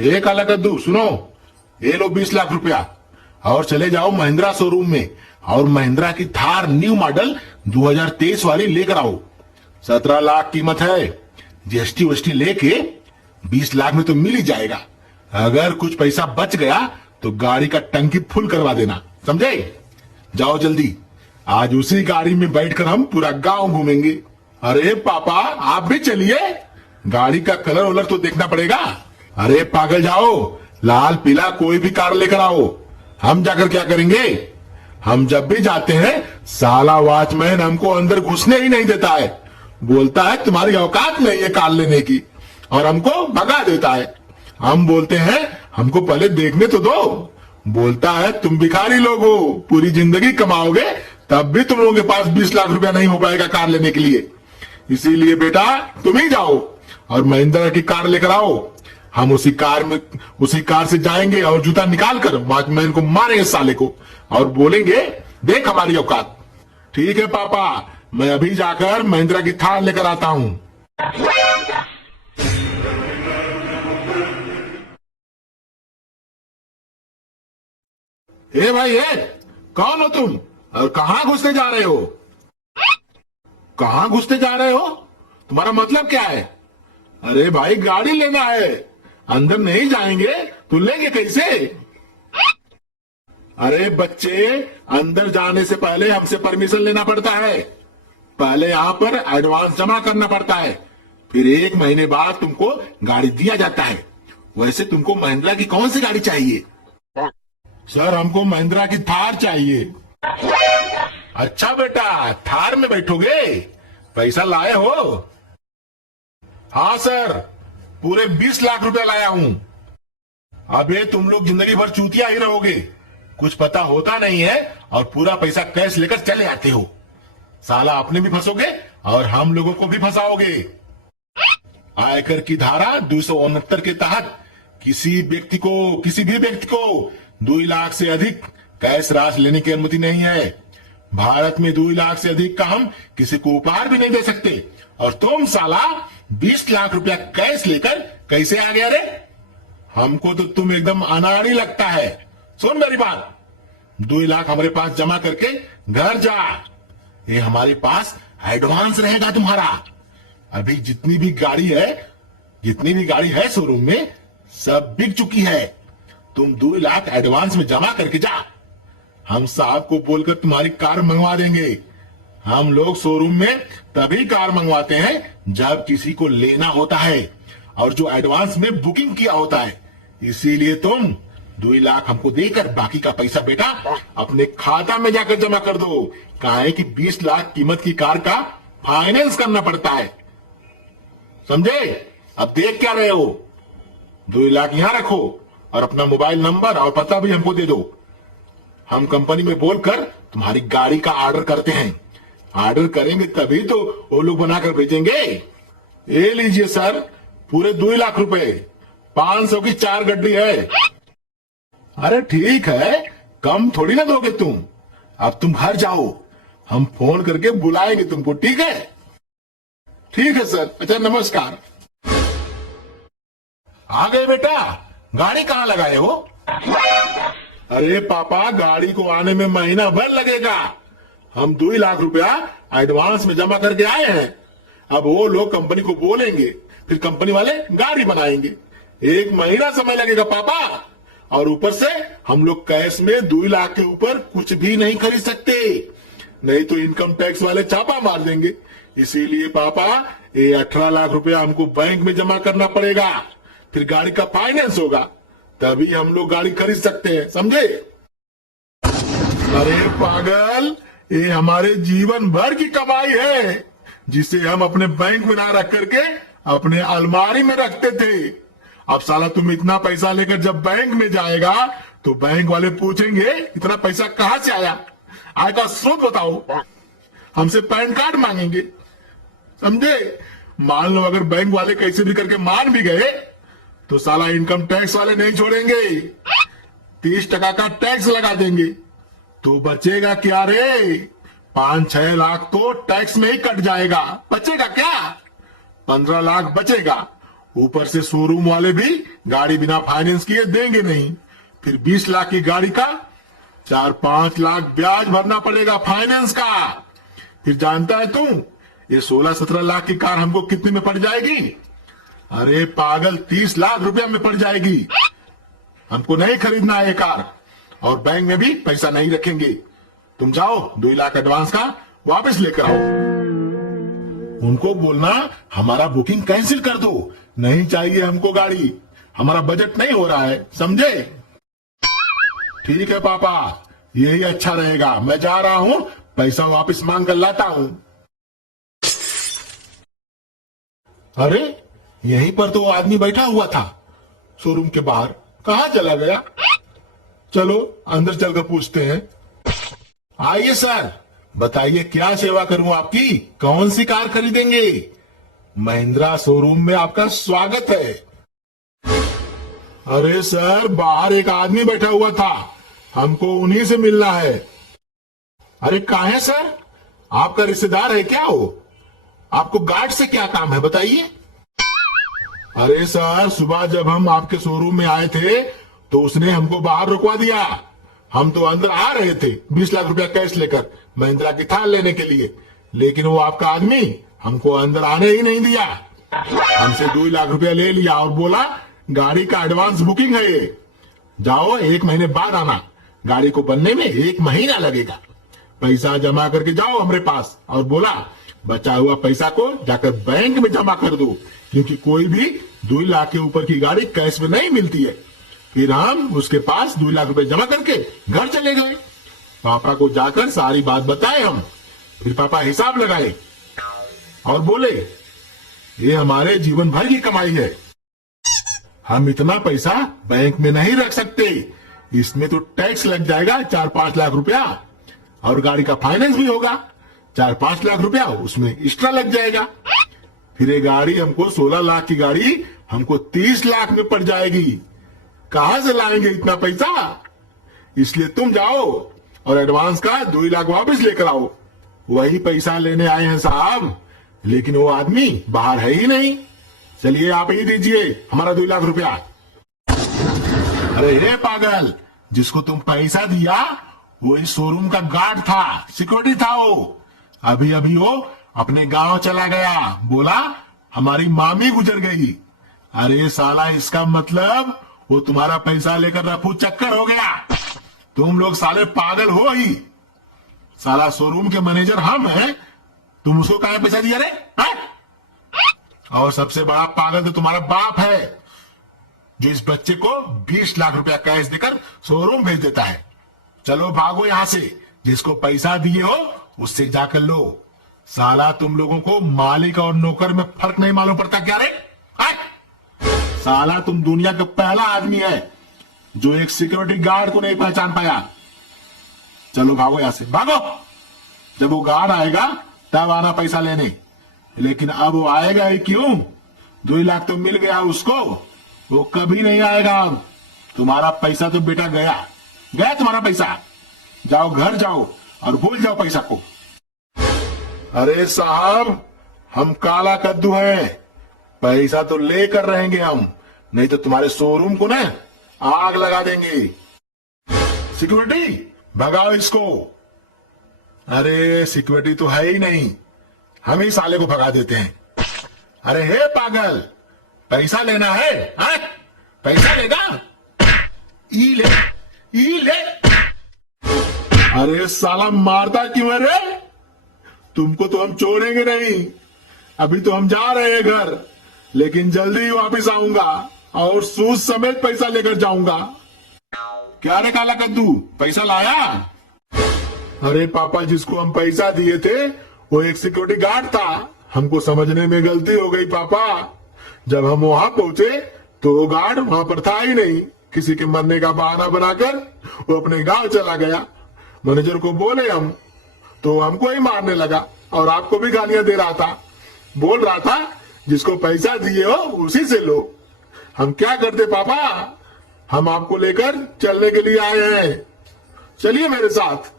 एक काला कद्दू सुनो, ये लो 20 लाख रुपया और चले जाओ महिंद्रा शोरूम में और महिंद्रा की थार न्यू मॉडल 2023 वाली लेकर आओ। 17 लाख कीमत है, जीएसटी वोएसटी लेके 20 लाख में तो मिल ही जाएगा। अगर कुछ पैसा बच गया तो गाड़ी का टंकी फुल करवा देना, समझे? जाओ जल्दी, आज उसी गाड़ी में बैठकर हम पूरा गांव घूमेंगे। अरे पापा आप भी चलिए, गाड़ी का कलर वलर तो देखना पड़ेगा। अरे पागल, जाओ लाल पीला कोई भी कार लेकर आओ, हम जाकर क्या करेंगे? हम जब भी जाते हैं साला वॉचमैन हमको अंदर घुसने ही नहीं देता है, बोलता है तुम्हारी औकात नहीं है कार लेने की और हमको भगा देता है। हम बोलते हैं हमको पहले देखने तो दो, बोलता है तुम भिखारी लोग हो, पूरी जिंदगी कमाओगे तब भी तुम लोगों के पास 20 लाख रुपया नहीं हो पाएगा कार लेने के लिए। इसीलिए बेटा तुम ही जाओ और महिंद्रा की कार लेकर आओ। हम उसी कार से जाएंगे और जूता निकाल कर वॉचमैन को मारेंगे साले को और बोलेंगे देख हमारी औकात। ठीक है पापा, मैं अभी जाकर महिंद्रा की थार लेकर आता हूं। ए भाई ए, कौन हो तुम और कहां घुसते जा रहे हो? कहां घुसते जा रहे हो? तुम्हारा मतलब क्या है? अरे भाई गाड़ी लेना है, अंदर नहीं जाएंगे तो लेंगे कैसे? अरे बच्चे, अंदर जाने से पहले हमसे परमिशन लेना पड़ता है, पहले यहाँ पर एडवांस जमा करना पड़ता है, फिर 1 महीने बाद तुमको गाड़ी दिया जाता है। वैसे तुमको महिंद्रा की कौन सी गाड़ी चाहिए? सर हमको महिंद्रा की थार चाहिए। अच्छा बेटा, थार में बैठोगे? पैसा लाए हो? हाँ सर, पूरे 20 लाख रुपया लाया हूं। अबे तुम लोग जिंदगी भर चूतिया ही रहोगे, कुछ पता होता नहीं है और पूरा पैसा कैश लेकर चले आते हो। साला अपने भी फंसोगे और हम लोगों को भी फंसाओगे। आयकर की धारा 269 के तहत किसी भी व्यक्ति को 2 लाख से अधिक कैश राशि लेने की अनुमति नहीं है। भारत में 2 लाख से अधिक का हम किसी को उपहार भी नहीं दे सकते और तुम साला 20 लाख रुपया कैश लेकर कैसे आ गया रे? हमको तो तुम एकदम अनाड़ी लगता है। सुन मेरी बात, 2 लाख हमारे पास जमा करके घर जा, ये हमारे पास एडवांस रहेगा तुम्हारा। अभी जितनी भी गाड़ी है शोरूम में सब बिक चुकी है। तुम 2 लाख एडवांस में जमा करके जा, हम साहब को बोलकर तुम्हारी कार मंगवा देंगे। हम लोग शोरूम में तभी कार मंगवाते हैं जब किसी को लेना होता है और जो एडवांस में बुकिंग किया होता है। इसीलिए तुम 2 लाख हमको देकर बाकी का पैसा बेटा अपने खाता में जाकर जमा कर दो। काहे कि 20 लाख कीमत की कार का फाइनेंस करना पड़ता है, समझे? अब देख क्या रहे हो? 2 लाख यहां रखो और अपना मोबाइल नंबर और पता भी हमको दे दो। हम कंपनी में बोलकर तुम्हारी गाड़ी का ऑर्डर करते हैं। ऑर्डर करेंगे तभी तो वो लोग बनाकर भेजेंगे। ये लीजिए सर, पूरे 2 लाख रुपए, 500 की 4 गड्डी है। अरे ठीक है, कम थोड़ी ना दोगे तुम। अब तुम घर जाओ, हम फोन करके बुलाएंगे तुमको, ठीक है? ठीक है सर, अच्छा नमस्कार। आ गए बेटा, गाड़ी कहाँ लगाए हो? अरे पापा, गाड़ी को आने में महीना भर लगेगा। हम 2 लाख रुपया एडवांस में जमा करके आए हैं। अब वो लोग कंपनी को बोलेंगे, फिर कंपनी वाले गाड़ी बनाएंगे। 1 महीना समय लगेगा पापा, और ऊपर से हम लोग कैश में 2 लाख के ऊपर कुछ भी नहीं खरीद सकते, नहीं तो इनकम टैक्स वाले छापा मार देंगे। इसीलिए पापा ये 18 लाख रुपया हमको बैंक में जमा करना पड़ेगा, फिर गाड़ी का फाइनेंस होगा, तभी हम लोग गाड़ी खरीद सकते हैं, समझे? अरे पागल, ये हमारे जीवन भर की कमाई है जिसे हम अपने बैंक में ना रख करके अपने अलमारी में रखते थे। अब साला तुम इतना पैसा लेकर जब बैंक में जाएगा तो बैंक वाले पूछेंगे इतना पैसा कहां से आया, आय का स्रोत बताओ। हमसे पैन कार्ड मांगेंगे, समझे? मान लो अगर बैंक वाले कैसे भी करके मान भी गए तो साला इनकम टैक्स वाले नहीं छोड़ेंगे, 30% का टैक्स लगा देंगे। तो बचेगा क्या रे? 5-6 लाख तो टैक्स में ही कट जाएगा, बचेगा क्या? 15 लाख बचेगा। ऊपर से शोरूम वाले भी गाड़ी बिना फाइनेंस किए देंगे नहीं। फिर 20 लाख की गाड़ी का 4-5 लाख ब्याज भरना पड़ेगा फाइनेंस का। फिर जानता है तू ये 16-17 लाख की कार हमको कितने में पड़ जाएगी? अरे पागल, 30 लाख रुपया में पड़ जाएगी। हमको नहीं खरीदना है ये कार, और बैंक में भी पैसा नहीं रखेंगे। तुम जाओ 2 लाख एडवांस का वापस लेकर आओ। उनको बोलना हमारा बुकिंग कैंसिल कर दो, नहीं चाहिए हमको गाड़ी, हमारा बजट नहीं हो रहा है, समझे? ठीक है पापा, यही अच्छा रहेगा। मैं जा रहा हूं, पैसा वापस मांग कर लाता हूं। अरे यहीं पर तो आदमी बैठा हुआ था शोरूम के बाहर, कहां चला गया? चलो अंदर चलकर पूछते हैं। आइए सर, बताइए क्या सेवा करूं आपकी? कौन सी कार खरीदेंगे? महिंद्रा शोरूम में आपका स्वागत है। अरे सर, बाहर एक आदमी बैठा हुआ था, हमको उन्हीं से मिलना है। अरे काहे सर, आपका रिश्तेदार है क्या वो? आपको गार्ड से क्या काम है बताइए? अरे सर, सुबह जब हम आपके शोरूम में आए थे तो उसने हमको बाहर रुकवा दिया। हम तो अंदर आ रहे थे 20 लाख रुपया कैश लेकर महिंद्रा की थार लेने के लिए, लेकिन वो आपका आदमी हमको अंदर आने ही नहीं दिया। हमसे 2 लाख रुपया ले लिया और बोला गाड़ी का एडवांस बुकिंग है ये, जाओ 1 महीने बाद आना, गाड़ी को बनने में 1 महीना लगेगा, पैसा जमा करके जाओ हमारे पास। और बोला बचा हुआ पैसा को जाकर बैंक में जमा कर दो, क्योंकि कोई भी 2 लाख के ऊपर की गाड़ी कैश में नहीं मिलती है। फिर हम उसके पास 2 लाख रुपए जमा करके घर चले गए। पापा को जाकर सारी बात बताए हम। फिर पापा हिसाब लगाए और बोले ये हमारे जीवन भर की कमाई है, हम इतना पैसा बैंक में नहीं रख सकते, इसमें तो टैक्स लग जाएगा 4-5 लाख रुपया, और गाड़ी का फाइनेंस भी होगा 4-5 लाख रुपया, उसमें एक्स्ट्रा लग जाएगा। फिर ये गाड़ी हमको 16 लाख की गाड़ी हमको 30 लाख में पड़ जाएगी। कहां से लाएंगे इतना पैसा? इसलिए तुम जाओ और एडवांस का 2 लाख वापस लेकर आओ। वही पैसा लेने आए हैं साहब, लेकिन वो आदमी बाहर है ही नहीं। चलिए आप ही दीजिए हमारा 2 लाख रुपया। अरे हे पागल, जिसको तुम पैसा दिया वो इस शोरूम का गार्ड था, सिक्योरिटी था वो। अभी अभी वो अपने गांव चला गया, बोला हमारी मामी गुजर गई। अरे साला, इसका मतलब वो तुम्हारा पैसा लेकर रफू चक्कर हो गया। तुम लोग साले पागल हो ही। साला शोरूम के मैनेजर हम हैं, तुम उसको कहां पैसा दिया रे? है? और सबसे बड़ा पागल तो तुम्हारा बाप है, जो इस बच्चे को 20 लाख रुपया कैश देकर शोरूम भेज देता है। चलो भागो यहां से, जिसको पैसा दिए हो उससे जाकर लो। साला तुम लोगों को मालिक और नौकर में फर्क नहीं मालूम पड़ता क्या रे? है? साला तुम दुनिया का पहला आदमी है जो एक सिक्योरिटी गार्ड को नहीं पहचान पाया। चलो भागो यहां से, भागो। जब वो गार्ड आएगा तब आना पैसा लेने, लेकिन अब वो आएगा ही क्यों? 2 लाख तो मिल गया उसको, वो कभी नहीं आएगा। अब तुम्हारा पैसा तो बेटा गया, गया तुम्हारा पैसा। जाओ घर जाओ और भूल जाओ पैसा को। अरे साहब, हम काला कद्दू हैं, पैसा तो लेकर रहेंगे हम, नहीं तो तुम्हारे शोरूम को ना आग लगा देंगे। सिक्योरिटी भगाओ इसको। अरे सिक्योरिटी तो है ही नहीं, हम ही साले को भगा देते हैं। अरे हे पागल, पैसा लेना है? हा? पैसा लेगा? ई ले, ई ले। अरे साला मारता क्यों है रे? तुमको तो हम छोड़ेंगे नहीं। अभी तो हम जा रहे हैं घर, लेकिन जल्दी ही वापस आऊंगा और सूद समेत पैसा लेकर जाऊंगा। क्या रे काला कद्दू, पैसा लाया? अरे पापा, जिसको हम पैसा दिए थे वो एक सिक्योरिटी गार्ड था, हमको समझने में गलती हो गई पापा। जब हम वहां पहुंचे तो वो गार्ड वहां पर था ही नहीं, किसी के मरने का बहाना बनाकर वो अपने गांव चला गया। मैनेजर को बोले हम तो हमको ही मारने लगा और आपको भी गालियां दे रहा था, बोल रहा था जिसको पैसा दिए हो उसी से लो। हम क्या करते पापा, हम आपको लेकर चलने के लिए आए हैं, चलिए मेरे साथ।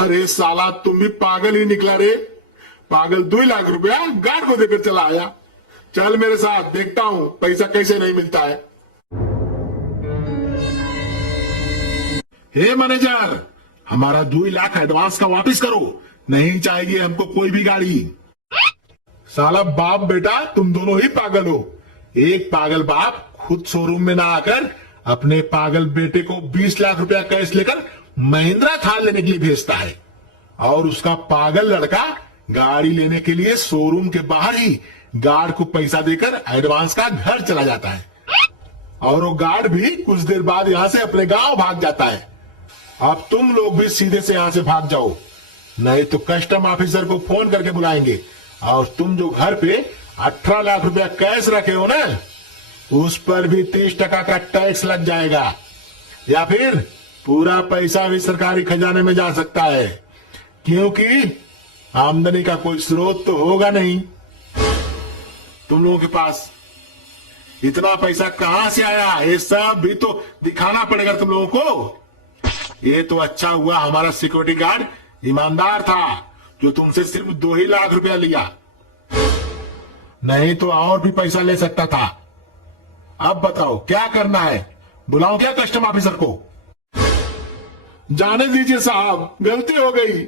अरे साला, तुम भी पागल ही निकला रे। पागल 2 लाख रुपया गार्ड को देकर चला आया। चल मेरे साथ, देखता हूं पैसा कैसे नहीं मिलता है। हे मैनेजर, हमारा 2 लाख एडवांस का वापस करो, नहीं चाहिए हमको कोई भी गाड़ी। साला बाप बेटा तुम दोनों ही पागल हो। एक पागल बाप खुद शोरूम में ना आकर अपने पागल बेटे को 20 लाख रुपया कैश लेकर महिंद्रा थार लेने के लिए भेजता है, और उसका पागल लड़का गाड़ी लेने के लिए शोरूम के बाहर ही गार्ड को पैसा देकर एडवांस का घर चला जाता है, और वो गार्ड भी कुछ देर बाद यहां से अपने गांव भाग जाता है। अब तुम लोग भी सीधे से यहां से भाग जाओ, नहीं तो कस्टम ऑफिसर को फोन करके बुलाएंगे, और तुम जो घर पे 18 लाख रुपया कैश रखे हो ना, उस पर भी 30% का टैक्स लग जाएगा, या फिर पूरा पैसा भी सरकारी खजाने में जा सकता है, क्योंकि आमदनी का कोई स्रोत तो होगा नहीं। तुम लोगों के पास इतना पैसा कहां से आया, ये सब भी तो दिखाना पड़ेगा तुम लोगों को। ये तो अच्छा हुआ हमारा सिक्योरिटी गार्ड ईमानदार था, जो तुमसे सिर्फ 2 ही लाख रुपया लिया, नहीं तो और भी पैसा ले सकता था। अब बताओ क्या करना है, बुलाऊं क्या कस्टम ऑफिसर को? जाने दीजिए साहब, गलती हो गई।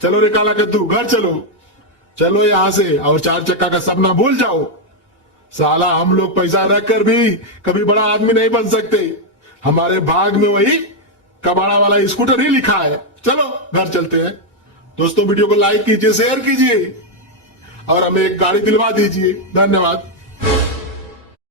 चलो रे काला कद्दू, घर चलो, चलो यहां से, और 4 चक्का का सपना भूल जाओ। साला हम लोग पैसा रख कर भी कभी बड़ा आदमी नहीं बन सकते, हमारे भाग में वही कबाड़ा वाला स्कूटर ही लिखा है। चलो घर चलते हैं। दोस्तों वीडियो को लाइक कीजिए, शेयर कीजिए, और हमें एक गाड़ी दिलवा दीजिए। धन्यवाद।